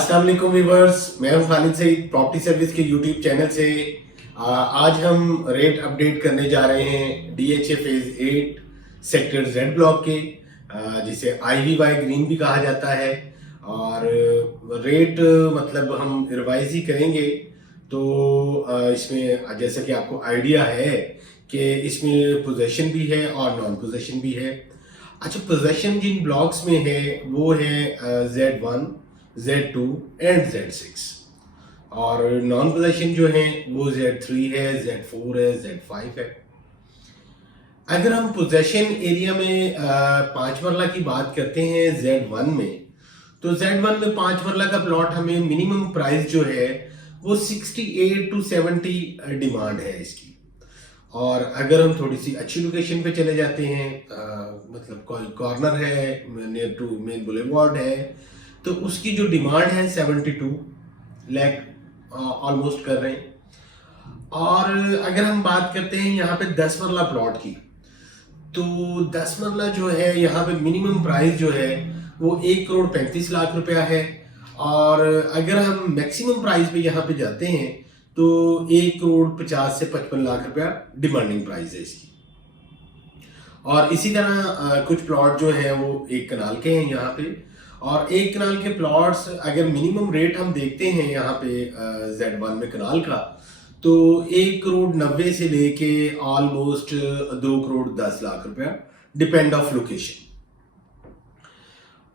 अस्सलाम वालेकुम व्यूअर्स, मैं हूं खालिद सईद प्रॉपर्टी सर्विस के यूट्यूब चैनल से। आज हम रेट अपडेट करने जा रहे हैं DHA phase 8 sector Z block के, जिसे IVY ग्रीन भी कहा जाता है। और रेट मतलब हम रिवाइज ही करेंगे। तो इसमें जैसा कि आपको आइडिया है कि इसमें पोजेशन भी है और नॉन पोजेशन भी है। अच्छा, पोजेशन जिन ब्लॉक्स में है वो है Z1, Z2 एंड Z6, और नॉन पोजेशन जो है वो Z3 है, Z4 है, Z5 है। अगर हम पोजेशन एरिया में 5 मरला की बात करते हैं Z1 में, तो Z1 में 5 मरला का प्लॉट हमें मिनिमम प्राइस जो है वो 68 to 70 डिमांड है इसकी। और अगर हम थोड़ी सी अच्छी लोकेशन पे चले जाते हैं, मतलब कोई कॉर्नर है, नियर टू मेन बुलेवार्ड है, तो उसकी जो डिमांड है 72 लाख ऑलमोस्ट कर रहे हैं। और अगर हम बात करते हैं यहाँ पे 10 मरला प्लॉट की, तो 10 मरला जो है यहाँ पे मिनिमम प्राइस जो है वो 1,35,00,000 रुपया है। और अगर हम मैक्सिमम प्राइस पे यहाँ पे जाते हैं तो 1,50,00,000 से 55,00,000 रुपया डिमांडिंग प्राइस है इसकी। और इसी तरह कुछ प्लॉट जो है वो 1 कनाल के हैं यहाँ पे। और 1 कनाल के प्लॉट्स अगर मिनिमम रेट हम देखते हैं यहाँ पे Z1 में कनाल का, तो 1,90,00,000 से लेके ऑलमोस्ट 2,10,00,000 रुपया, डिपेंड ऑफ लोकेशन।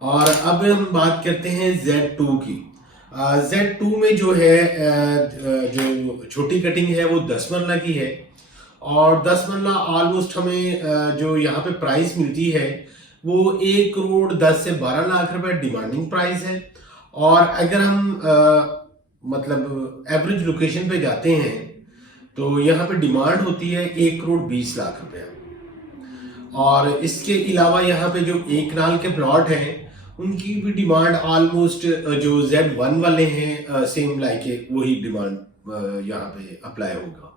और अब हम बात करते हैं Z2 की। Z2 में जो है जो छोटी कटिंग है वो 10 मरला की है। और 10 मरला ऑलमोस्ट हमें जो यहाँ पे प्राइस मिलती है वो 1,10,00,000 से 12,00,000 रुपए डिमांडिंग प्राइस है। और अगर हम मतलब एवरेज लोकेशन पे जाते हैं तो यहाँ पे डिमांड होती है 1,20,00,000 रुपया। और इसके अलावा यहाँ पे जो 1 कनाल के प्लॉट हैं उनकी भी डिमांड ऑलमोस्ट जो Z1 वाले हैं सेम लाइक वही डिमांड यहाँ पे अप्लाई होगा।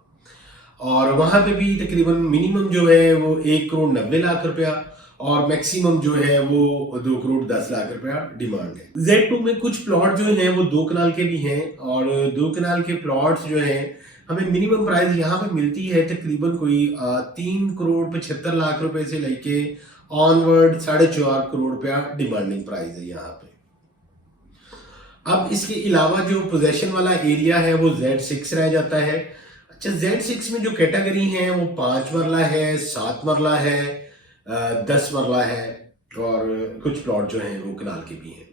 और वहाँ पे भी तकरीबन मिनिमम जो है वो 1,90,00,000 रुपया और मैक्सिमम जो है वो 2,10,00,000 रुपया डिमांड है। Z2 में कुछ प्लॉट जो हैं वो 2 कनाल के भी हैं। और 2 कनाल के प्लॉट्स जो हैं हमें मिनिमम प्राइस यहाँ पे मिलती है तकरीबन कोई 3,75,00,000 रुपए से लेके ऑनवर्ड 4.5 करोड़ रुपया डिमांडिंग प्राइस है यहाँ पे। अब इसके अलावा जो पोजेशन वाला एरिया है वो Z6 रह जाता है। अच्छा, Z6 में जो कैटेगरी है वो 5 मरला है, 7 मरला है, 10 मरला है, और कुछ प्लॉट जो हैं वो कनाल के भी हैं।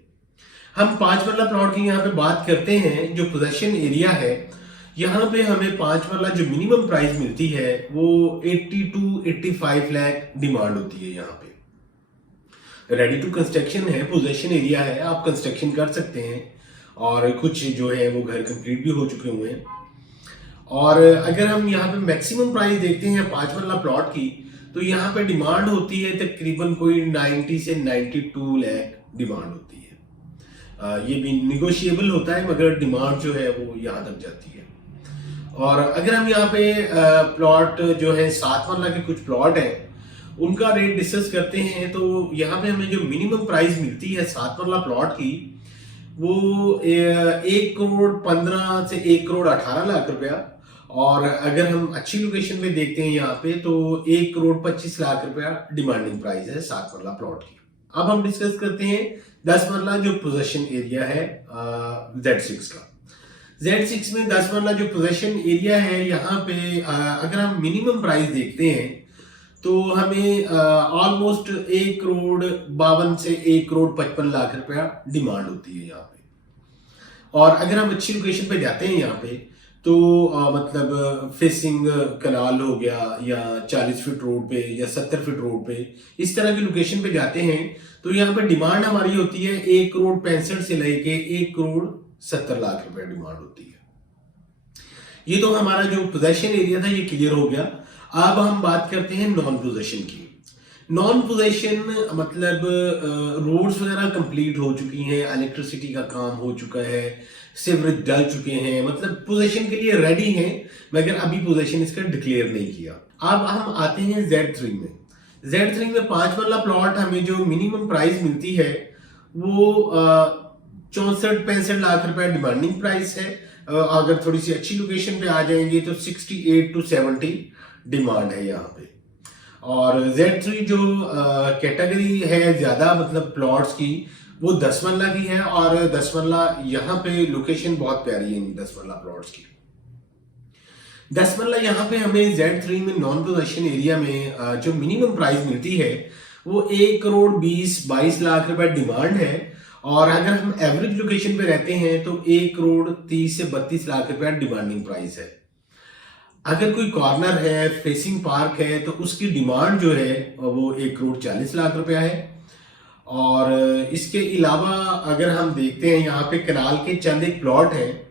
हम 5 मरला प्लॉट की यहाँ पे बात करते हैं। जो पोजेशन एरिया है यहाँ पे हमें 5 मरला जो मिनिमम प्राइस मिलती है वो 80 to 85 लाख डिमांड होती है यहाँ पे। रेडी टू कंस्ट्रक्शन है, पोजेशन एरिया है, आप कंस्ट्रक्शन कर सकते हैं। और कुछ जो है वो घर कंप्लीट भी हो चुके हुए हैं। और अगर हम यहाँ पे मैक्सिमम प्राइस देखते हैं 5 मरला प्लॉट की, तो यहाँ पे डिमांड होती है तकरीबन कोई 90 से 92 लाख डिमांड होती है। ये भी निगोशिएबल होता है, मगर डिमांड जो है वो यहाँ तक जाती है। और अगर हम यहाँ पे प्लॉट जो है 7 मरला के कुछ प्लॉट हैं उनका रेट डिस्कस करते हैं, तो यहाँ पे हमें जो मिनिमम प्राइस मिलती है 7 मरला प्लॉट की वो 1,15,00,000 से 1,18,00,000 रुपया। और अगर हम अच्छी लोकेशन पे देखते हैं यहाँ पे तो 1,25,00,000 रुपया डिमांडिंग प्राइस है 7 मरला प्लॉट की। अब हम डिस्कस करते हैं 10 मरला जो पोजेशन एरिया है Z6 का। Z6 में 10 मरला जो पोजेशन एरिया है यहाँ पे अगर हम मिनिमम प्राइस देखते हैं तो हमें ऑलमोस्ट 1,52,00,000 से 1,55,00,000 रुपया डिमांड होती है यहाँ पे। और अगर हम अच्छी लोकेशन पे जाते हैं यहाँ पे तो मतलब फेसिंग कनाल हो गया, या 40 फीट रोड पे, या 70 फीट रोड पे, इस तरह की लोकेशन पे जाते हैं तो यहाँ पे डिमांड हमारी होती है 1,65,00,000 से लेके 1,70,00,000 रुपए डिमांड होती है। ये तो हमारा जो पोजेशन एरिया था ये क्लियर हो गया। अब हम बात करते हैं नॉन पोजेशन की। नॉन पोजेशन मतलब रोड्स वगैरह कंप्लीट हो चुकी हैं, इलेक्ट्रिसिटी का काम हो चुका है, सीवरेज डल चुके हैं, मतलब पोजेशन के लिए रेडी हैं, मगर अभी पोजेशन इसका डिक्लेयर नहीं किया। अब हम आते हैं Z3 में। Z3 में 5 वाला प्लॉट हमें जो मिनिमम प्राइस मिलती है वो 64-65 लाख रुपए डिमांडिंग प्राइस है। अगर थोड़ी सी अच्छी लोकेशन पे आ जाएंगे तो 68 to 70 डिमांड है यहाँ पे। और Z3 जो कैटेगरी है ज़्यादा मतलब प्लॉट्स की, वो 10 मरला की है। और 10 मरला यहाँ पे लोकेशन बहुत प्यारी है इन 10 मरला प्लॉट्स की। 10 मरला यहाँ पे हमें Z3 में नॉन पोजेशन एरिया में जो मिनिमम प्राइस मिलती है वो 1,20,22 लाख रुपए डिमांड है। और अगर हम एवरेज लोकेशन पे रहते हैं तो 1,30 से 32 लाख रुपए डिमांडिंग प्राइस है। अगर कोई कॉर्नर है, फेसिंग पार्क है, तो उसकी डिमांड जो है वो 1,40 लाख रुपया है। और इसके अलावा अगर हम देखते हैं यहाँ पे कनाल के चंद एक प्लॉट हैं,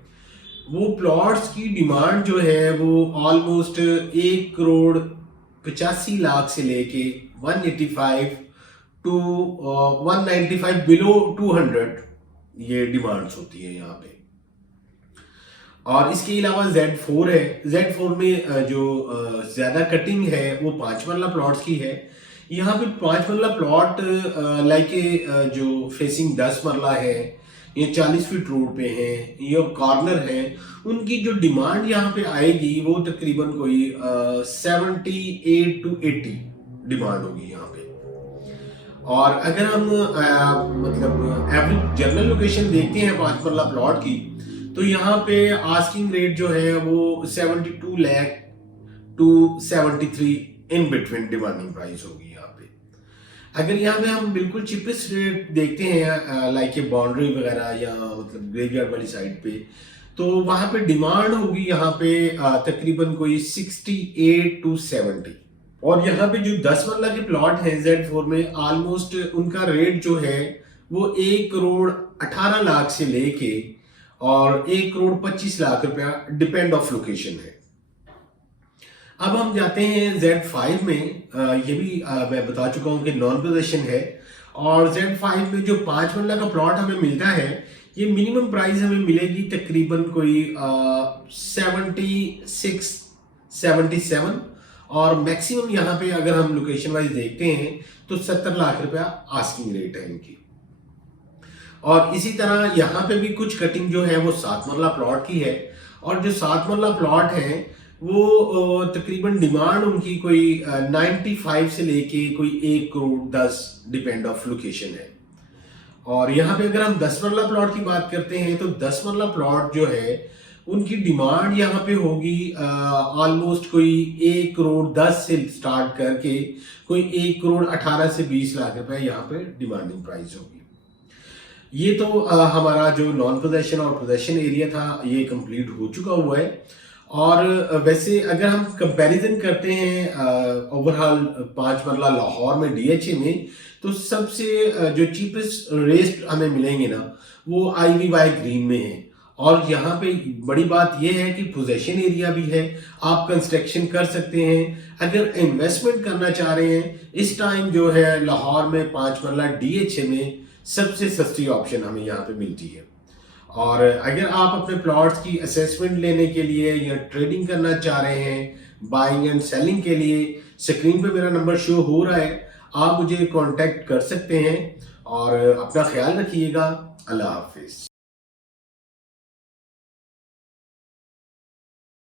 वो प्लॉट्स की डिमांड जो है वो ऑलमोस्ट 1,85 लाख से लेके 185 टू 195 बिलो 200 ये डिमांड्स होती है यहाँ पे। और इसके अलावा Z4 है। Z4 में जो ज़्यादा कटिंग है वो 5 मरला प्लॉट्स की है। यहाँ पे 5 मरला प्लॉट लाइक जो फेसिंग 10 मरला है, ये 40 फीट रोड पे हैं, ये कॉर्नर है, उनकी जो डिमांड यहाँ पे आएगी वो तकरीबन कोई 78 to 80 डिमांड होगी यहाँ पे। और अगर हम मतलब एवरेज जनरल लोकेशन देखते हैं 5 मरला प्लॉट की, तो यहाँ पे आस्किंग रेट जो है वो 72 lakh to 73 in between demanding price होगी यहाँ पे। अगर यहाँ पे हम बिल्कुल चीपेस्ट रेट देखते हैं लाइक ये बाउंड्री वगैरह या मतलब ग्रेवयार्ड वाली साइड पे, तो वहाँ पे डिमांड होगी यहाँ पे तकरीबन कोई 68 to 70। और यहाँ पे जो 10 मरला के प्लॉट हैं Z4 में, ऑलमोस्ट उनका रेट जो है वो 1,18 लाख से लेके और 1,25 लाख रुपया डिपेंड ऑफ लोकेशन है। अब हम जाते हैं Z5 में। ये भी मैं बता चुका हूँ कि नॉन पोजेशन है। और Z5 में जो 5 मरला का प्लॉट हमें मिलता है, ये मिनिमम प्राइस हमें मिलेगी तकरीबन कोई 76 77। और मैक्सिमम यहाँ पे अगर हम लोकेशन वाइज देखते हैं तो 70 लाख रुपया आस्किंग रेट है इनकी। और इसी तरह यहाँ पे भी कुछ कटिंग जो है वो 7 मरला प्लॉट की है। और जो 7 मरला प्लॉट है वो तकरीबन डिमांड उनकी कोई 95 से लेके कोई 1,10 डिपेंड ऑफ लोकेशन है। और यहाँ पे अगर हम 10 मरला प्लॉट की बात करते हैं तो 10 मरला प्लॉट जो है उनकी डिमांड यहाँ पे होगी ऑलमोस्ट कोई 1,10 से स्टार्ट करके कोई 1,18 से 20 लाख रुपए यहाँ पे डिमांडिंग प्राइस होगी। ये तो हमारा जो नॉन पोजेशन और पोजेशन एरिया था ये कंप्लीट हो चुका हुआ है। और वैसे अगर हम कंपैरिजन करते हैं ओवरऑल 5 मरला लाहौर में DHA में, तो सबसे जो चीपेस्ट रेट हमें मिलेंगे ना वो IVY ग्रीन में है। और यहाँ पे बड़ी बात यह है कि पोजेशन एरिया भी है, आप कंस्ट्रक्शन कर सकते हैं। अगर इन्वेस्टमेंट करना चाह रहे हैं इस टाइम जो है लाहौर में 5 मरला DHA में सबसे सस्ती ऑप्शन हमें यहाँ पे मिलती है। और अगर आप अपने प्लॉट्स की असेसमेंट लेने के लिए या ट्रेडिंग करना चाह रहे हैं बाइंग एंड सेलिंग के लिए, स्क्रीन पे मेरा नंबर शो हो रहा है, आप मुझे कांटेक्ट कर सकते हैं। और अपना ख्याल रखिएगा। अल्लाह हाफिज।